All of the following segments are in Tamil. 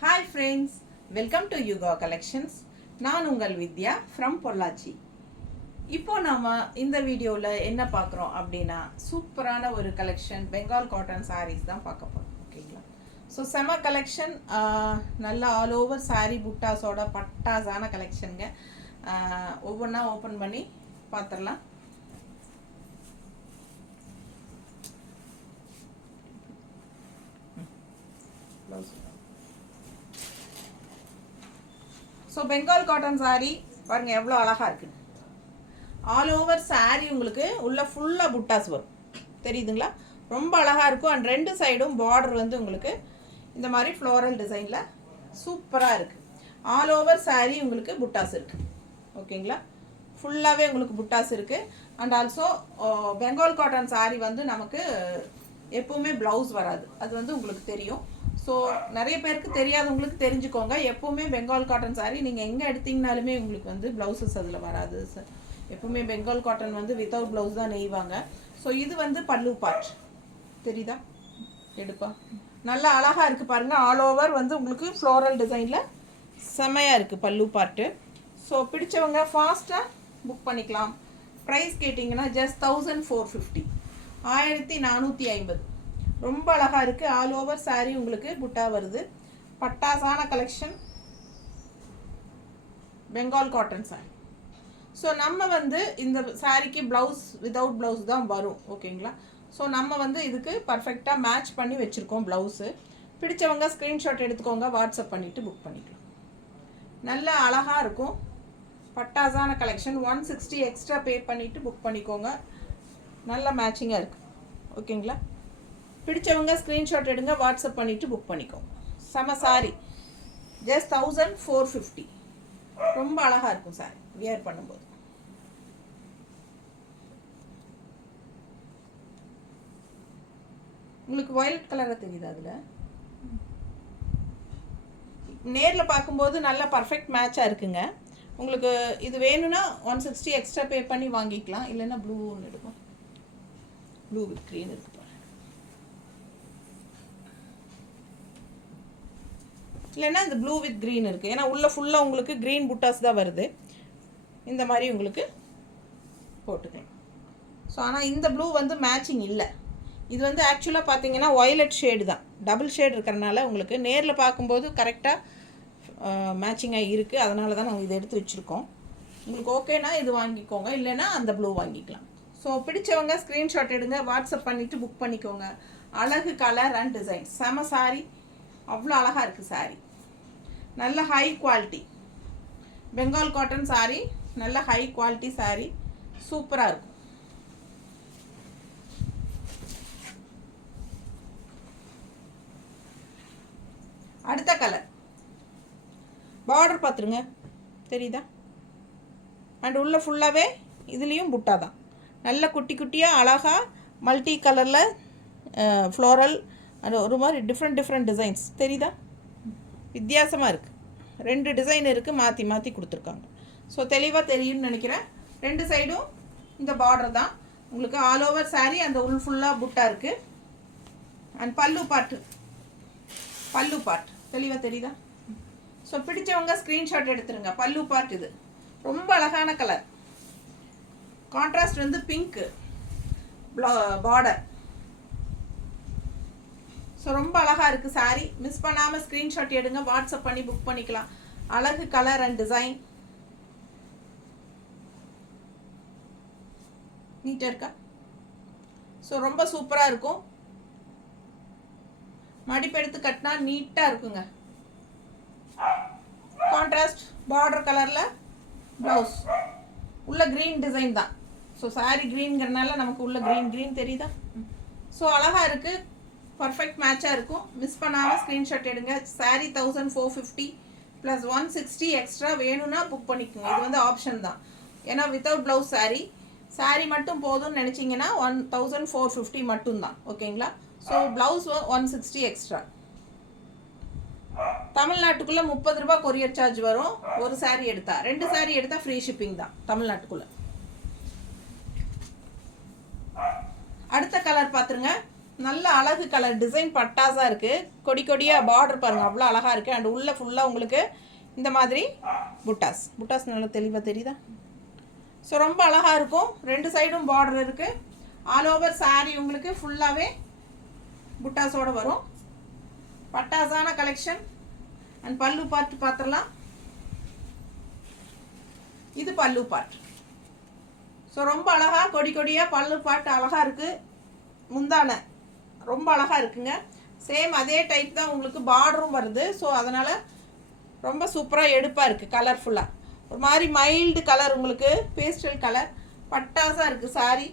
Hi friends, welcome to Yuga Collections. நான் உங்கள் வித்யா ஃப்ரம் பொள்ளாச்சி. இப்போ நாம இந்த வீடியோவில் என்ன பார்க்குறோம் அப்படின்னா சூப்பரான ஒரு கலெக்ஷன் பெங்கால் காட்டன் சாரீஸ் தான் பார்க்க போகிறோம். ஓகேங்களா? ஸோ செம கலெக்ஷன், நல்லா ஆல் ஓவர் சாரீ புட்டாஸோட பட்டாஸான கலெக்ஷனுங்க. ஒவ்வொன்றா ஓப்பன் பண்ணி பார்த்துடலாம். ஸோ பெங்கால் காட்டன் சாரீ பாருங்க எவ்வளோ அழகாக இருக்குது. ஆல் ஓவர் சாரீ உங்களுக்கு உள்ள ஃபுல்லாக புட்டாஸ் வரும், தெரியுதுங்களா? ரொம்ப அழகாக இருக்கும். அண்ட் ரெண்டு சைடும் பார்டர் வந்து உங்களுக்கு இந்த மாதிரி ஃப்ளோரல் டிசைனில் சூப்பராக இருக்குது. ஆல் ஓவர் சாரீ உங்களுக்கு புட்டாஸ் இருக்குது. ஓகேங்களா? ஃபுல்லாகவே உங்களுக்கு புட்டாஸ் இருக்குது. And also Bengal cotton sari வந்து நமக்கு எப்போவுமே ப்ளவுஸ் வராது, அது வந்து உங்களுக்கு தெரியும். ஸோ நிறைய பேருக்கு தெரியாதவங்களுக்கு தெரிஞ்சுக்கோங்க. எப்போவுமே பெங்கால் காட்டன் சாரீ நீங்கள் எங்கே எடுத்திங்கனாலுமே உங்களுக்கு வந்து ப்ளவுஸஸ் அதில் வராது சார். எப்போவுமே பெங்கால் காட்டன் வந்து வித்தவுட் ப்ளவுஸ் தான் நெய்வாங்க. ஸோ இது வந்து பல்லு பார்ட், தெரியுதா? எடுப்பா நல்லா அழகாக இருக்குது பாருங்கள். ஆல் ஓவர் வந்து உங்களுக்கு ஃப்ளோரல் டிசைனில் செம்மையாக இருக்குது பல்லு பார்ட்டு. ஸோ பிடிச்சவங்க ஃபாஸ்ட்டாக புக் பண்ணிக்கலாம். ப்ரைஸ் கேட்டிங்கன்னா ஜஸ்ட் 1450, 1450. ரொம்ப அழகாக இருக்குது. ஆல் ஓவர் சாரீ உங்களுக்கு புட்டா வருது. பட்டாசான collection Bengal cotton sari. So நம்ம வந்து இந்த சாரீக்கு ப்ளவுஸ் வித்தவுட் ப்ளவுஸ் தான் வரும். ஓகேங்களா? ஸோ நம்ம வந்து இதுக்கு பர்ஃபெக்டாக மேட்ச் பண்ணி வச்சுருக்கோம் ப்ளவுஸு. பிடிச்சவங்க ஸ்க்ரீன்ஷாட் எடுத்துக்கோங்க, வாட்ஸ்அப் பண்ணிவிட்டு புக் பண்ணிக்கலாம். நல்ல அழகாக இருக்கும், பட்டாசான கலெக்ஷன். 160 எக்ஸ்ட்ரா பே பண்ணிவிட்டு புக் பண்ணிக்கோங்க. நல்ல மேட்சிங்காக இருக்குது. ஓகேங்களா? பிடிச்சவங்க ஸ்க்ரீன்ஷாட் எடுங்க, வாட்ஸ்அப் பண்ணிவிட்டு புக் பண்ணிக்கோங்க. செம சாரி, ஜஸ்ட் 1450. ரொம்ப அழகாக இருக்கும் சாரி வியர் பண்ணும்போது. உங்களுக்கு வயலட் கலராக தெரியுது, அதில் நேரில் பார்க்கும்போது நல்லா பர்ஃபெக்ட் மேட்சாக இருக்குங்க. உங்களுக்கு இது வேணும்னா 160 எக்ஸ்ட்ரா பே பண்ணி வாங்கிக்கலாம். இல்லைன்னா ப்ளூ ஒன்று எடுக்கும், ப்ளூ வித் க்ரீன் இருக்கு. இல்லைன்னா இந்த ப்ளூ வித் க்ரீன் இருக்குது. ஏன்னா உள்ளே ஃபுல்லாக உங்களுக்கு க்ரீன் புட்டாஸ் தான் வருது. இந்த மாதிரி உங்களுக்கு போட்டுக்கலாம். ஸோ ஆனால் இந்த ப்ளூ வந்து மேட்சிங் இல்லை. இது வந்து ஆக்சுவலாக பார்த்தீங்கன்னா வயலட் ஷேடு தான், டபுள் ஷேடு இருக்கிறனால உங்களுக்கு நேரில் பார்க்கும்போது கரெக்டாக மேட்சிங்காக இருக்குது. அதனால தான் நாங்கள் இதை எடுத்து வச்சுருக்கோம். உங்களுக்கு ஓகேனா இது வாங்கிக்கோங்க, இல்லைன்னா அந்த ப்ளூ வாங்கிக்கலாம். ஸோ பிடிச்சவங்க ஸ்க்ரீன்ஷாட் எடுங்க, வாட்ஸ்அப் பண்ணிவிட்டு புக் பண்ணிக்கோங்க. அழகு கலர் அண்ட் டிசைன், செம சாரி, அவ்வளோ அழகாக இருக்குது சாரி. நல்ல high quality Bengal cotton sari, நல்ல ஹை குவாலிட்டி சாரீ, சூப்பராக இருக்கும். அடுத்த கலர் பார்டர் பார்த்துருங்க, தெரியுதா? அண்ட் உள்ள ஃபுல்லாகவே இதுலேயும் புட்டா தான். நல்ல குட்டி குட்டியாக அழகாக மல்டி கலரில் ஃப்ளோரல் அண்ட் ஒரு மாதிரி டிஃப்ரெண்ட் டிசைன்ஸ், தெரியுதா? வித்தியாசமாக இருக்குது. ரெண்டு டிசைன் இருக்குது, மாற்றி மாற்றி கொடுத்துருக்காங்க. ஸோ தெளிவாக தெரியும்னு நினைக்கிறேன். ரெண்டு சைடும் இந்த பார்டர் தான் உங்களுக்கு. ஆல் ஓவர் சாரீ அந்த உள் ஃபுல்லாக புட்டா இருக்குது. அண்ட் பல்லு பார்ட் தெளிவாக தெரியுதா? ஸோ பிடிச்சவங்க ஸ்க்ரீன்ஷாட் எடுத்துருங்க. பல்லு பார்ட் இது ரொம்ப அழகான கலர். கான்ட்ராஸ்ட் வந்து பிங்க்கு பார்டர். ஸோ ரொம்ப அழகாக இருக்குது சாரீ. மிஸ் பண்ணாமல் ஸ்க்ரீன்ஷாட் எடுங்க, வாட்ஸ்அப் பண்ணி புக் பண்ணிக்கலாம். அழகு கலர் அண்ட் டிசைன், நீட்டாக இருக்கா? ஸோ ரொம்ப சூப்பராக இருக்கும். மடிப்பெடுத்து கட்டினா நீட்டாக இருக்குங்க. கான்ட்ராஸ்ட் பார்டர் கலரில் ப்ளவுஸ், உள்ள க்ரீன் டிசைன் தான். ஸோ சாரீ க்ரீன்கிறனால நமக்கு உள்ள க்ரீன் தெரியுதா? ஸோ அழகாக இருக்குது, பர்ஃபெக்ட் மேட்சாக இருக்கும். மிஸ் பண்ணாமல் ஸ்க்ரீன்ஷாட் எடுங்க. சாரீ 1450 ப்ளஸ் 160 எக்ஸ்ட்ரா வேணும்னா புக் பண்ணிக்கோங்க. இது வந்து ஆப்ஷன் தான், ஏன்னா வித்தவுட் ப்ளவுஸ் சாரீ மட்டும் போதும்னு நினச்சிங்கன்னா 1450 மட்டும்தான். ஓகேங்களா? So blouse 160 extra. தமிழ்நாட்டுக்குள்ளே 30 ரூபா கொரியர் சார்ஜ் வரும். ஒரு சாரீ எடுத்தால், ரெண்டு சாரீ எடுத்தால் ஃப்ரீ ஷிப்பிங் தான் தமிழ்நாட்டுக்குள்ளே. அடுத்த கலர் பார்த்துருங்க. நல்ல அழகு கலர் டிசைன் பட்டாஸாக இருக்குது. கொடி கொடியாக பார்டர் பாருங்கள், அவ்வளோ அழகாக இருக்குது. அண்ட் உள்ளே ஃபுல்லாக உங்களுக்கு இந்த மாதிரி புட்டாஸ் நல்லா தெளிவாக தெரியுதா? ஸோ ரொம்ப அழகாக இருக்கும். ரெண்டு சைடும் பார்டர் இருக்குது. ஆல் ஓவர் சாரீ உங்களுக்கு ஃபுல்லாகவே புட்டாஸோடு வரும். பட்டாஸான கலெக்ஷன். அண்ட் பல்லு பார்ட் பார்த்துடலாம். இது பல்லு பார்ட். ஸோ ரொம்ப அழகாக கொடி கொடியாக பல்லு பார்ட் அழகாக இருக்குது. முந்தானை ரொம்ப அழகாக இருக்குங்க. சேம் அதே டைப் தான் உங்களுக்கு பார்டரும் வருது. ஸோ அதனால் ரொம்ப சூப்பராக எடுப்பாக இருக்குது. கலர்ஃபுல்லாக ஒரு மாதிரி மைல்டு கலர், உங்களுக்கு பேஸ்டல் கலர் பட்டாஸாக இருக்குது சாரி.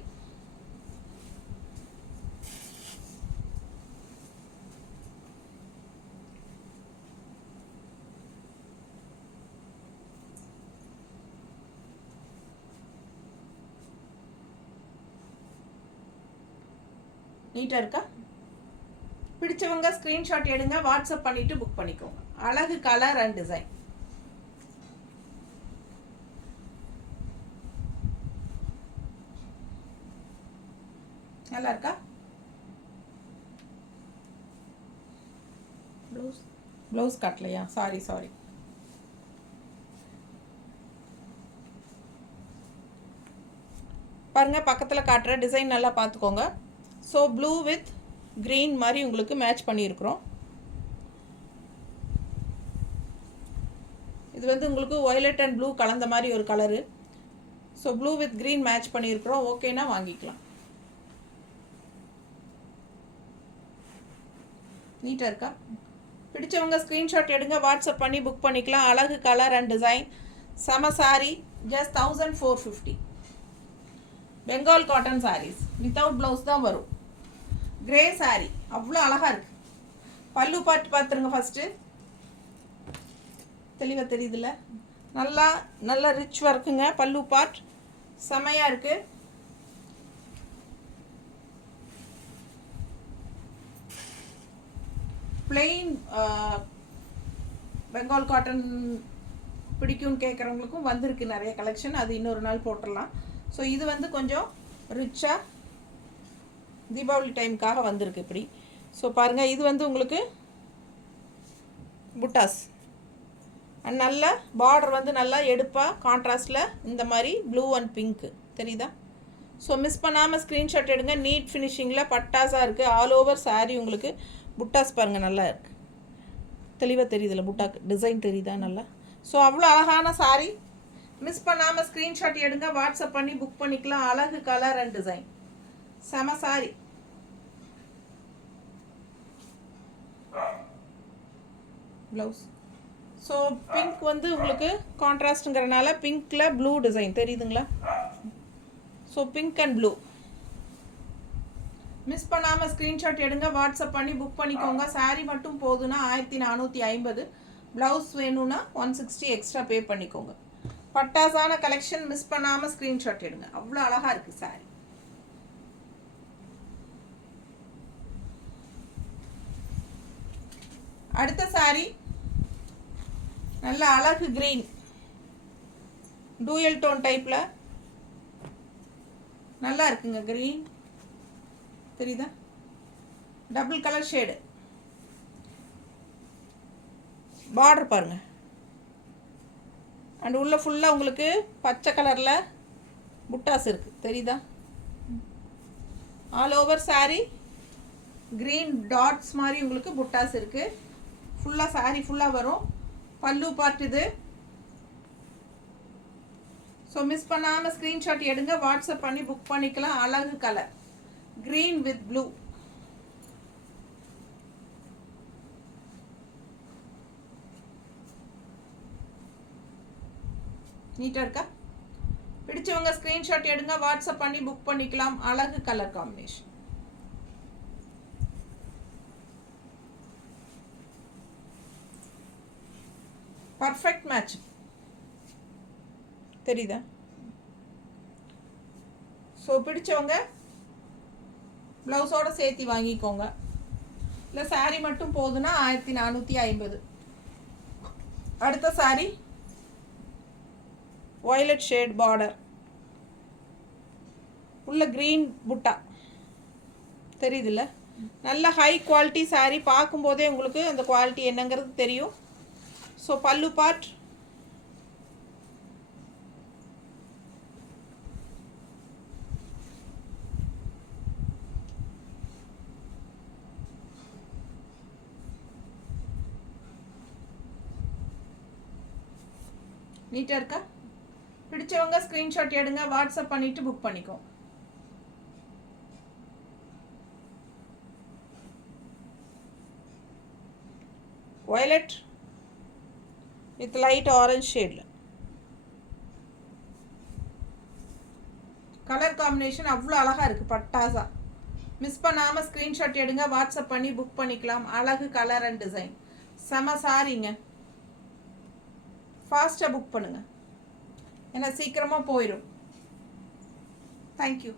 நீட்டாக இருக்கா? பிடிச்சவங்க ஸ்க்ரீன்ஷாட் எடுங்க, வாட்ஸ்அப் பண்ணிவிட்டு புக் பண்ணிக்கோங்க. அழகு கலர் அண்ட் டிசைன். நல்லா இருக்கா? ப்ளவுஸ் காட்டலையா? சாரி. பாருங்கள், பக்கத்தில் காட்டுற டிசைன் நல்லா பார்த்துக்கோங்க. ஸோ ப்ளூ வித் க்ரீன் மாதிரி உங்களுக்கு மேட்ச் பண்ணியிருக்கிறோம். இது வந்து உங்களுக்கு வயலட் அண்ட் ப்ளூ கலந்த மாதிரி ஒரு colour. So blue with green match பண்ணியிருக்கிறோம். ஓகேனா வாங்கிக்கலாம். நீட்டாக இருக்கா? பிடிச்சவங்க ஸ்க்ரீன்ஷாட் எடுங்க, வாட்ஸ்அப் பண்ணி புக் பண்ணிக்கலாம். அழகு கலர் அண்ட் டிசைன். செம sari. Just 1450. Bengal cotton saris without blouse தான் வரும். கிரே சாரி அவ்வளோ அழகாக இருக்குது. பல்லு பார்ட் பார்த்துருங்க ஃபஸ்ட்டு. தெளிவாக தெரியுதுல்ல? நல்லா ரிச் ஒர்க்குங்க. பல்லு பார்ட் செமையாக இருக்குது. பிளெயின் பெங்கால் காட்டன் பிடிக்கும்னு கேட்குறவங்களுக்கும் வந்திருக்கு நிறைய கலெக்ஷன். அது இன்னொரு நாள் போட்டுடலாம். ஸோ இது வந்து கொஞ்சம் ரிச்சாக தீபாவளி டைமுக்காக வந்திருக்கு இப்படி. ஸோ பாருங்கள், இது வந்து உங்களுக்கு புட்டாஸ் அண்ட் நல்ல பார்டர் வந்து நல்லா எடுப்பாக கான்ட்ராஸ்டில் இந்த மாதிரி ப்ளூ அண்ட் பிங்க்கு தெரியுதா? ஸோ மிஸ் பண்ணாமல் ஸ்க்ரீன்ஷாட் எடுங்க. நீட் ஃபினிஷிங்கில் பட்டாஸாக இருக்குது. ஆல் ஓவர் சாரீ உங்களுக்கு புட்டாஸ் பாருங்கள் நல்லா இருக்குது. தெளிவாக தெரியுதுல்ல? புட்டாக்கு டிசைன் தெரியுதா நல்லா? ஸோ அவ்வளோ அழகான சாரீ. மிஸ் பண்ணாமல் ஸ்க்ரீன்ஷாட் எடுங்க, வாட்ஸ்அப் பண்ணி புக் பண்ணிக்கலாம். அழகு கலர் அண்ட் டிசைன். செம சாரி. ப்ளவுஸ். ஸோ பிங்க் வந்து உங்களுக்கு கான்ட்ராஸ்ட்டுங்கிறனால பிங்க்கில் ப்ளூ டிசைன் தெரியுதுங்களா? So pink and blue. Miss பண்ணாமல் ஸ்க்ரீன்ஷாட் எடுங்க, வாட்ஸ்அப் பண்ணி புக் பண்ணிக்கோங்க. சாரீ மட்டும் போதுன்னா 1450. ப்ளவுஸ் வேணும்னா 160 எக்ஸ்ட்ரா பே பண்ணிக்கோங்க. பட்டாசான கலெக்ஷன். மிஸ் பண்ணாமல் ஸ்க்ரீன்ஷாட் எடுங்க. அவ்வளோ அழகாக இருக்குது சாரீ. அடுத்த சாரீ நல்ல அழகு கிரீன் டூயல் டோன் டைப்பில் நல்லா இருக்குங்க. கிரீன் தெரியுதா? Double colour shade. பார்டர் பாருங்க. அண்ட் உள்ள ஃபுல்லாக உங்களுக்கு பச்சை கலரில் புட்டாஸ் இருக்குது தெரியுதா? All over sari green dots மாதிரி உங்களுக்கு புட்டாஸ் இருக்குது. ஃபுல்லாக சாரீ ஃபுல்லாக வரும். பல்லு பார்ட் இது. ஸோ மிஸ் பண்ணாமல் ஸ்க்ரீன்ஷாட் எடுங்க, வாட்ஸ்அப் பண்ணி புக் பண்ணிக்கலாம். அழகு கலர் க்ரீன் வித் ப்ளூ. நீட்டாக இருக்கா? பிடிச்சவங்க ஸ்க்ரீன்ஷாட் எடுங்க, வாட்ஸ்அப் பண்ணி புக் பண்ணிக்கலாம். அழகு கலர் காம்பினேஷன். பர்ஃபெக்ட் மேட்ச் தெரியுதா? ஸோ பிடிச்சவங்க ப்ளவுஸோடு சேர்த்து வாங்கிக்கோங்க. இல்லை சாரீ மட்டும் போதுன்னா 1450. அடுத்த சாரீ வயலட் ஷேட் பார்டர் உள்ள க்ரீன் புட்டா தெரியுதுல்ல? நல்ல ஹை குவாலிட்டி saree பார்க்கும்போதே உங்களுக்கு அந்த குவாலிட்டி என்னங்கிறது தெரியும். ஸோ பல்லு பார்ட், நீட்டாக இருக்கா? பிடிச்சவங்க ஸ்க்ரீன்ஷாட் எடுங்க, வாட்ஸ்அப் பண்ணிவிட்டு புக் பண்ணிக்கோ. வயலட் வித் லைட் ஆரஞ்ச் ஷேடில் கலர் காம்பினேஷன் அவ்வளோ அழகாக இருக்குது. பட்டாசா மிஸ் பண்ணாமல் ஸ்க்ரீன்ஷாட் எடுங்க, வாட்ஸ்அப் பண்ணி புக் பண்ணிக்கலாம். அழகு கலர் அண்ட் டிசைன் செம சாரிங்க. ஃபாஸ்ட்டாக புக் பண்ணுங்கள், ஏன்னா சீக்கிரமாக போயிடும். தேங்க்யூ.